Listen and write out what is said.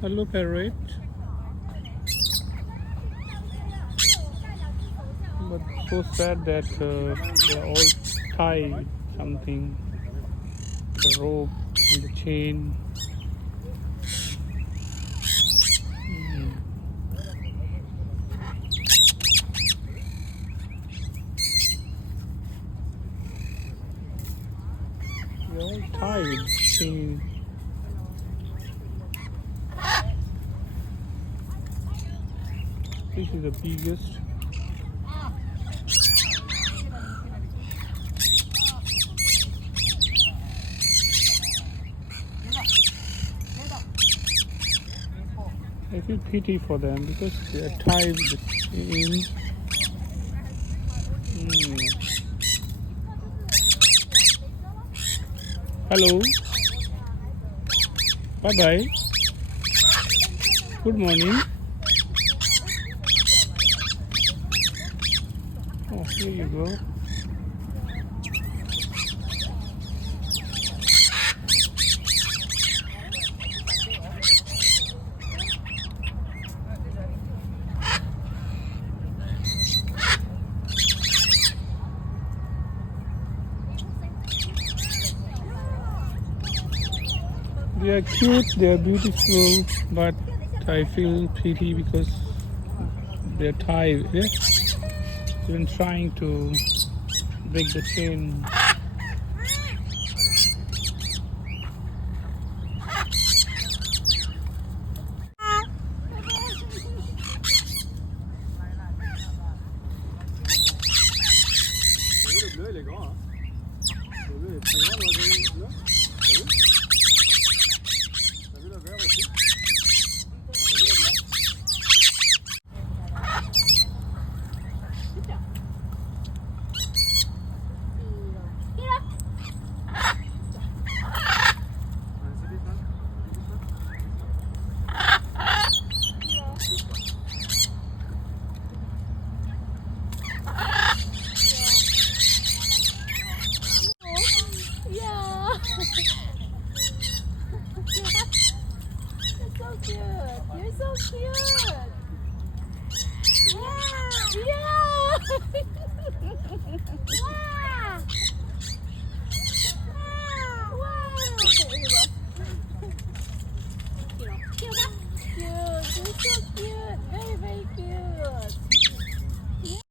Hello, parrot. But so sad that they're all tied something, the rope and the chain. They're all tied with chain. This is the biggest. I feel pity for them because they are tied with the chain. Hello. Bye bye. Good morning. Oh, here you go. They are cute, they are beautiful, but I feel pity because they're tied. Yeah? Even trying to break the chain. Le bleu, il est grand. Hein. Le bleu est très grand, le bleu. T'as vu? T'as vu le vert aussi? T'as vu le blanc? You're so cute. Yeah. Yeah. Wow.